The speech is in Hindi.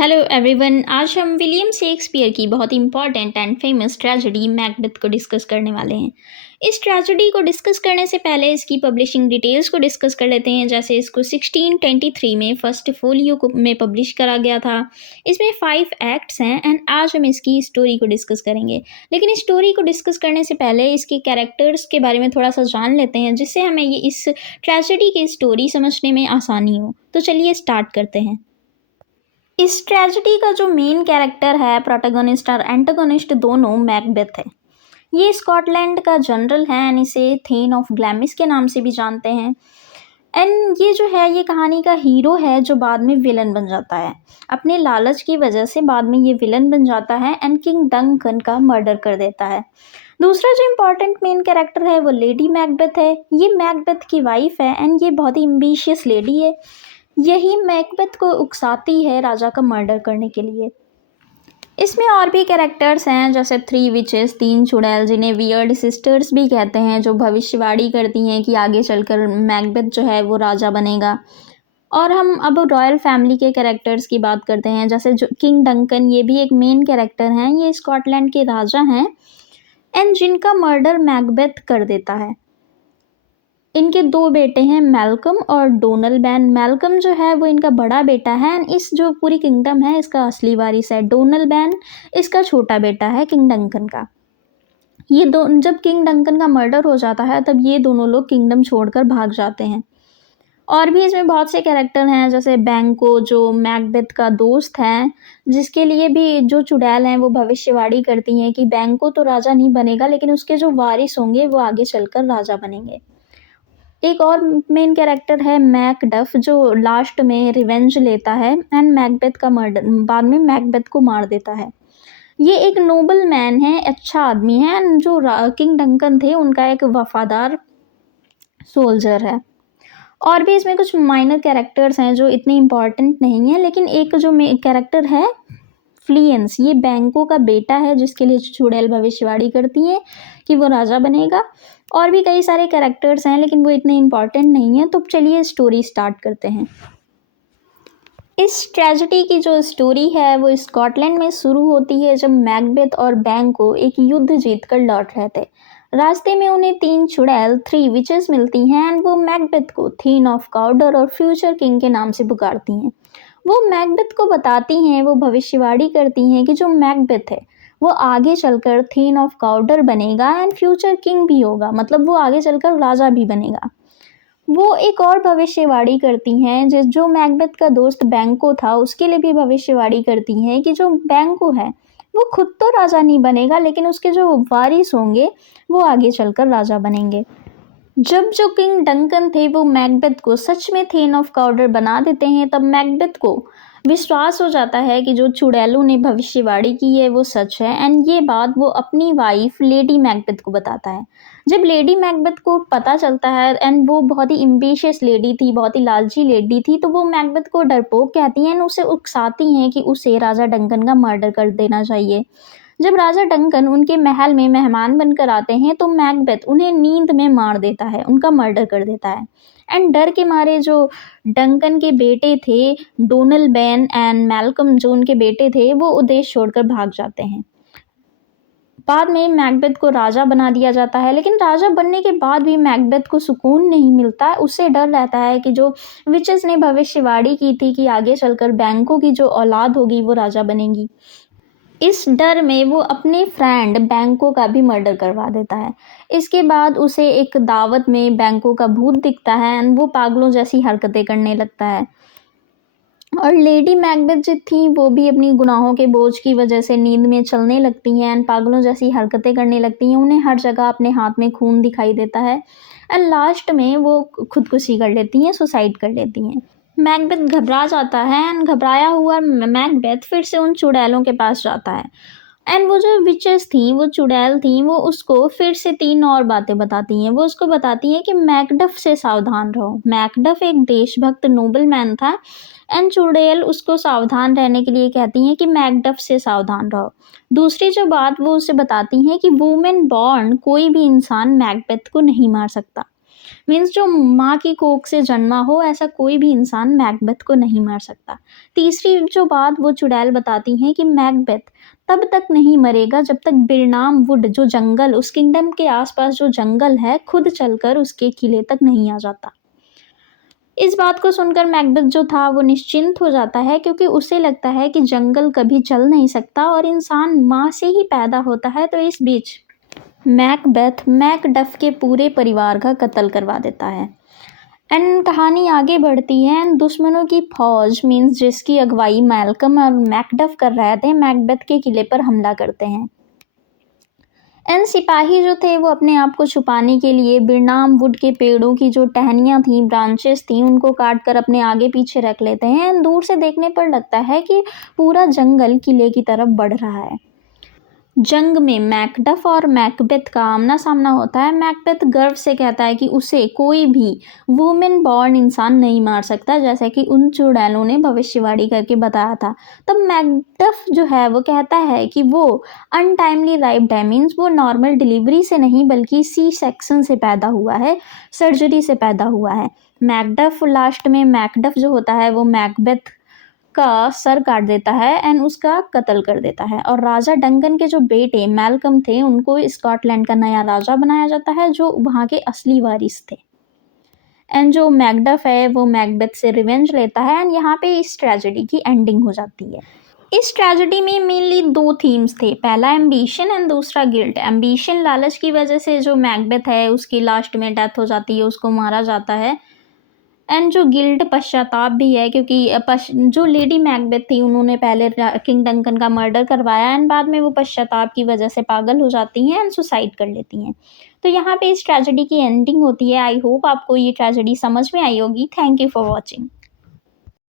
Hello everyone. आज हम विलियम शेक्सपियर की बहुत important and famous tragedy Macbeth को डिस्कस करने वाले हैं। इस ट्रेजेडी को डिस्कस करने से पहले इसकी पब्लिशिंग डिटेल्स को डिस्कस कर लेते हैं। जैसे इसको 1623 में फर्स्ट फोलियो में पब्लिश करा गया था। इसमें 5 एक्ट्स हैं एंड आज हम इसकी स्टोरी को डिस्कस करेंगे। लेकिन इस स्टोरी को डिस्कस करने से पहले इसके कैरेक्टर्स के बारे में थोड़ा सा जान लेते हैं, जिससे हमें ये इस ट्रेजेडी की स्टोरी समझने में आसानी हो। तो चलिए स्टार्ट करते हैं। इस ट्रेजेडी का जो मेन कैरेक्टर है, प्रोटैगनिस्ट और एंटागनिस्ट दोनों मैकबेथ है। ये स्कॉटलैंड का जनरल है एंड इसे थेन ऑफ ग्लैमिस के नाम से भी जानते हैं। एंड ये जो है, ये कहानी का हीरो है जो बाद में विलन बन जाता है। अपने लालच की वजह से बाद में ये विलन बन जाता है एंड किंग डंकन का मर्डर कर देता है। दूसरा जो इम्पोर्टेंट मेन कैरेक्टर है वो लेडी मैकबेथ है। ये मैकबेथ की वाइफ है एंड ये बहुत ही एम्बिशियस लेडी है। यही मैकबेथ को उकसाती है राजा का मर्डर करने के लिए। इसमें और भी कैरेक्टर्स हैं, जैसे 3 विचेस, 3 चुड़ैल, जिन्हें वियर्ड सिस्टर्स भी कहते हैं, जो भविष्यवाणी करती हैं कि आगे चलकर मैकबेथ जो है वो राजा बनेगा। और हम अब रॉयल फैमिली के कैरेक्टर्स की बात करते हैं, जैसे जो किंग डंकन, ये भी एक मेन कैरेक्टर हैं। ये स्कॉटलैंड के राजा हैं एंड जिनका मर्डर मैकबेथ कर देता है। इनके 2 बेटे हैं, मैल्कम और डोनलबैन। मैल्कम जो है वो इनका बड़ा बेटा है एंड इस जो पूरी किंगडम है इसका असली वारिस है। डोनलबैन इसका छोटा बेटा है किंग डंकन का। ये दो जब किंग डंकन का मर्डर हो जाता है तब ये दोनों लोग किंगडम छोड़कर भाग जाते हैं। और भी इसमें बहुत से कैरेक्टर हैं, जैसे बैंको जो मैकबेथ का दोस्त है, जिसके लिए भी जो चुड़ैल हैं वो भविष्यवाणी करती हैं कि बैंको तो राजा नहीं बनेगा, लेकिन उसके जो वारिस होंगे वो आगे चलकर राजा बनेंगे। एक और मेन कैरेक्टर है मैकडफ, जो लास्ट में रिवेंज लेता है एंड मैकबेथ का मर्डर, बाद में मैकबेथ को मार देता है। ये एक नोबल मैन है, अच्छा आदमी है एंड जो किंग डंकन थे उनका एक वफादार सोल्जर है। और भी इसमें कुछ माइनर कैरेक्टर्स हैं जो इतने इम्पॉर्टेंट नहीं है, लेकिन एक जो कैरेक्टर है फ्लियंस, ये बैंको का बेटा है जिसके लिए चुड़ैल भविष्यवाणी करती हैं कि वो राजा बनेगा। और भी कई सारे कैरेक्टर्स हैं लेकिन वो इतने इम्पॉर्टेंट नहीं है। तो चलिए स्टोरी स्टार्ट करते हैं। इस ट्रेजेडी की जो स्टोरी है वो स्कॉटलैंड में शुरू होती है जब मैकबेथ और बैंको एक युद्ध जीतकर लौट रहे थे। रास्ते में उन्हें 3 चुड़ैल, 3 विचेस मिलती हैं एंड वो मैकबेथ को थीन ऑफ काउडर और फ्यूचर किंग के नाम से पुकारती हैं। वो मैकबेथ को बताती हैं, वो भविष्यवाणी करती हैं कि जो मैकबेथ है वो आगे चलकर थीन ऑफ काउडर बनेगा एंड फ्यूचर किंग भी होगा, मतलब वो आगे चलकर राजा भी बनेगा। वो एक और भविष्यवाणी करती हैं जो मैकबेथ का दोस्त बैंको था उसके लिए भी भविष्यवाणी करती हैं कि जो बैंको है वो खुद तो राजा नहीं बनेगा, लेकिन उसके जो वारिस होंगे वो आगे चलकर राजा बनेंगे। जब जो किंग डंकन थे वो मैकबेथ को सच में थेन ऑफ काउडर बना देते हैं, तब मैकबेथ को विश्वास हो जाता है कि जो चुड़ैलों ने भविष्यवाणी की है वो सच है एंड ये बात वो अपनी वाइफ लेडी मैकबेथ को बताता है। जब लेडी मैकबेथ को पता चलता है एंड वो बहुत ही एम्बिशियस लेडी थी, बहुत ही लालची लेडी थी, तो वो मैकबेथ को डरपोक कहती हैं एंड उसे उकसाती हैं कि उसे राजा डंकन का मर्डर कर देना चाहिए। जब राजा डंकन उनके महल में मेहमान बनकर आते हैं तो मैकबेथ उन्हें नींद में मार देता है, उनका मर्डर कर देता है। एंड डर के मारे जो डंकन के बेटे थे, डोनलबैन एंड मैल्कम जो उनके बेटे थे, वो उद्देश्य छोड़कर भाग जाते हैं। बाद में मैकबेथ को राजा बना दिया जाता है, लेकिन राजा बनने के बाद भी मैकबेथ को सुकून नहीं मिलता। उससे डर रहता है कि जो विचेस ने भविष्यवाणी की थी कि आगे चलकर बैंको की जो औलाद होगी वो राजा बनेगी। इस डर में वो अपने फ्रेंड बैंको का भी मर्डर करवा देता है। इसके बाद उसे एक दावत में बैंको का भूत दिखता है एंड वो पागलों जैसी हरकतें करने लगता है। और लेडी मैकबेथ जो थी वो भी अपनी गुनाहों के बोझ की वजह से नींद में चलने लगती हैं एंड पागलों जैसी हरकतें करने लगती हैं। उन्हें हर जगह अपने हाथ में खून दिखाई देता है एंड लास्ट में वो खुदकुशी कर लेती हैं, सुसाइड कर लेती हैं। मैकबेथ घबरा जाता है एंड घबराया हुआ मैकबेथ फिर से उन चुड़ैलों के पास जाता है एंड वो जो विचेस थी, वो चुड़ैल थी, वो उसको फिर से 3 और बातें बताती हैं। वो उसको बताती हैं कि मैकडफ से सावधान रहो। मैकडफ एक देशभक्त नोबल मैन था एंड चुड़ैल उसको सावधान रहने के लिए कहती हैं कि मैकडफ से सावधान रहो। दूसरी जो बात वो उसे बताती हैं कि वुमेन बॉर्न कोई भी इंसान मैकबेथ को नहीं मार सकता। मीन्स जो माँ की कोख से जन्मा हो ऐसा कोई भी इंसान मैकबेथ को नहीं मार सकता। तीसरी जो बात वो चुड़ैल बताती हैं कि मैकबेथ तब तक नहीं मरेगा जब तक बिरनाम वुड जो जंगल उस किंगडम के आसपास जो जंगल है खुद चलकर उसके किले तक नहीं आ जाता। इस बात को सुनकर मैकबेथ जो था वो निश्चिंत हो जाता है क्योंकि उसे लगता है कि जंगल कभी चल नहीं सकता और इंसान माँ से ही पैदा होता है। तो इस बीच मैकबेथ मैकडफ के पूरे परिवार का कत्ल करवा देता है। एंड कहानी आगे बढ़ती है एंड दुश्मनों की फौज मीन्स जिसकी अगुवाई मैल्कम और मैकडफ कर रहे थे मैकबेथ के किले पर हमला करते हैं। एंड सिपाही जो थे वो अपने आप को छुपाने के लिए बिरनाम वुड के पेड़ों की जो टहनियाँ थी ब्रांचेस थी उनको काट कर अपने आगे पीछे रख लेते हैं एंड दूर से देखने पर लगता है कि पूरा जंगल किले की तरफ बढ़ रहा है। जंग में मैकडफ और मैकबेथ का आमना सामना होता है। मैकबेथ गर्व से कहता है कि उसे कोई भी वुमेन बॉर्न इंसान नहीं मार सकता जैसा कि उन चुड़ैलों ने भविष्यवाणी करके बताया था। तब मैकडफ जो है वो कहता है कि वो अनटाइमली राइप्ड है मीन्स वो नॉर्मल डिलीवरी से नहीं बल्कि सी सेक्शन से पैदा हुआ है, सर्जरी से पैदा हुआ है। मैकडफ लास्ट में मैकडफ जो होता है वो मैकबेथ का सर काट देता है एंड उसका कत्ल कर देता है और राजा डंकन के जो बेटे मैल्कम थे उनको स्कॉटलैंड का नया राजा बनाया जाता है जो वहाँ के असली वारिस थे। एंड जो मैकडफ है वो मैकबेथ से रिवेंज लेता है एंड यहाँ पे इस ट्रेजेडी की एंडिंग हो जाती है। इस ट्रेजेडी में मेनली दो थीम्स थे, पहला एम्बिशन एंड दूसरा गिल्ट। एम्बिशन लालच की वजह से जो मैकबेथ है उसकी लास्ट में डेथ हो जाती है, उसको मारा जाता है। एंड जो गिल्ट पश्चाताप भी है क्योंकि जो लेडी मैकबेथ थी उन्होंने पहले किंग डंकन का मर्डर करवाया एंड बाद में वो पश्चाताप की वजह से पागल हो जाती हैं एंड सुसाइड कर लेती हैं। तो यहाँ पे इस ट्रेजेडी की एंडिंग होती है। आई होप आपको ये ट्रेजेडी समझ में आई होगी। Thank you for watching.